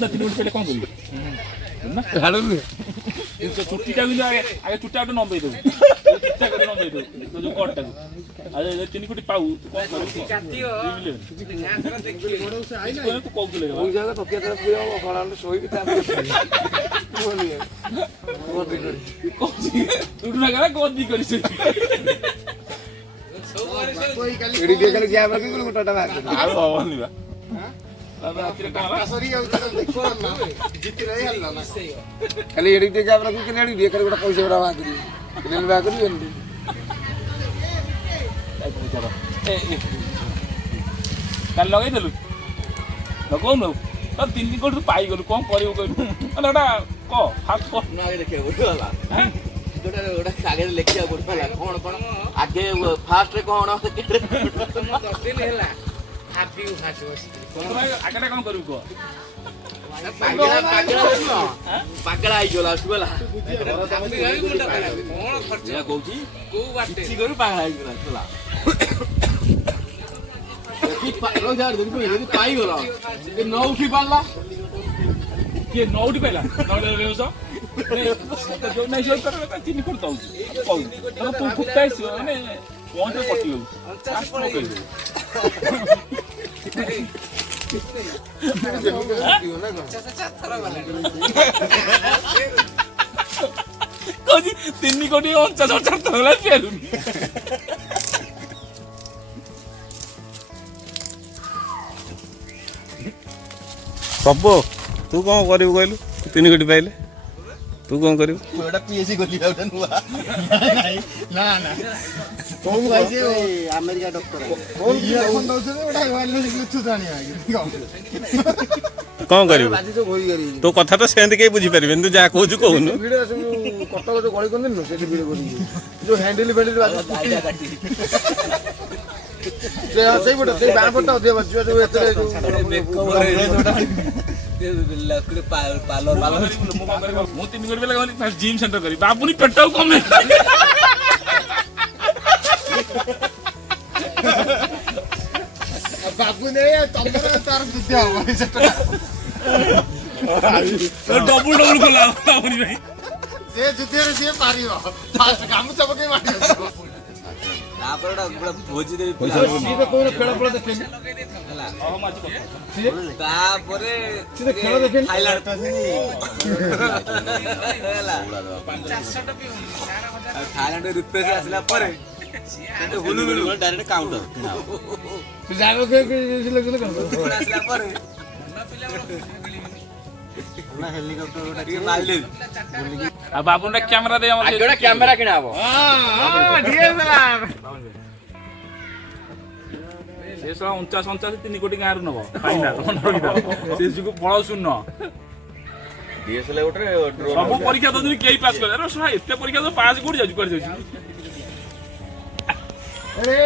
ना 3 कोटी पहले कौन करी ना हाडू नु चुट्टीटा भी आगे चुट्टा गोटे नंबर दो चुट्टा गोटे नंबर दो तो जो कोटटा अरे 3 कोटी पाऊ तू कौन करू काटियो तू कौन ले ओ जगह तो केतर पियो खरांड सोई भी ता तू ना करा गोदी करी से एडी देखले गया बाकी को टटा मार आ होवनी बा बाबा आखिर का सॉरी देखो ना जीत रही हल्ला ना खाली एडी देखा बाकी के एडी देखले गोटा पैसा बड़ा मार करी ले बा करी एंडी काल लगे देलु लगौ न त 3 कोटी पाई गलु कोन करियो कहलु अन एटा को फास्ट को ना आगे देखियो बोला गोटा आगे लेखिया बोला कोन कोन आगे फास्ट रे कोन केटे 10 दिन हैला हैप्पी खासो तोरा आगेटा कोन करियो को पागला आई जोला सुबला कोन खर्च या कहूची को बाटे सी करू पागला आई जोला सुबला की पागलो यार देखो ये पाई गला ये नौ उठी पाला के नौडी पहिला नौडी लेउछ जो नै जो कर 3 कोटी दउ कहू तर तू फुक्ताइस माने कोन रे पटी गउ कदी 3 कोटी 49 तला फेलुनी पप्पू तू कौन करू कहलु 3 कोटी पाइले तू कौन करू एटा पीएससी गोली आउटा नुवा ना ना कोन गाइसे अमेरिका डॉक्टर कोन फोन दउछ ओटा वाले लिखु जानी आगे कौन करू बाजी तो होई गरी तो कथा तो सेंद के बुझी परिबेन तू जा कहू कहूनु वीडियो सब कटक जो गली कोन न सेठी वीडियो करी जो हैंडल बेंडल बाजी से सही बट से बाण पट्टा दे बच्चो जो एतरे जो पार्लर मु 3 कोटी बेला गली जिम सेंटर करी बाबुनी पेटाउ कमे बाबू ने तमरा तार बुद्धि हो सेटा डबल खोला बाबुनी भाई से जुते रे से पारियो फास्ट काम चबके मारी तापर गोटा भोजी दे सीधा कोन खेल पड़ देखे हला हां माजी को तापरे सीधा खेल देखे हाइलाइट हला 400 टपी थाईलैंड रिफ्रेश आसला परे हुलु हुलु डायरेक्ट काउंटर जागो के लगले कर आसला परे ना हेलीकॉप्टर गोटा के मार ले आ बाबुना कैमरा दे हमर आगेड़ा कैमरा किना हबो हां डीएसएलआर से 49 3 कोटी गार नबो फाइनल से जुको पळौ सुन्न डीएसएलआर गोटे ड्रोन सब परीक्षा ददनी केही पास करे अरे एते परीक्षा तो पास कोड जाजु कर जाउ अरे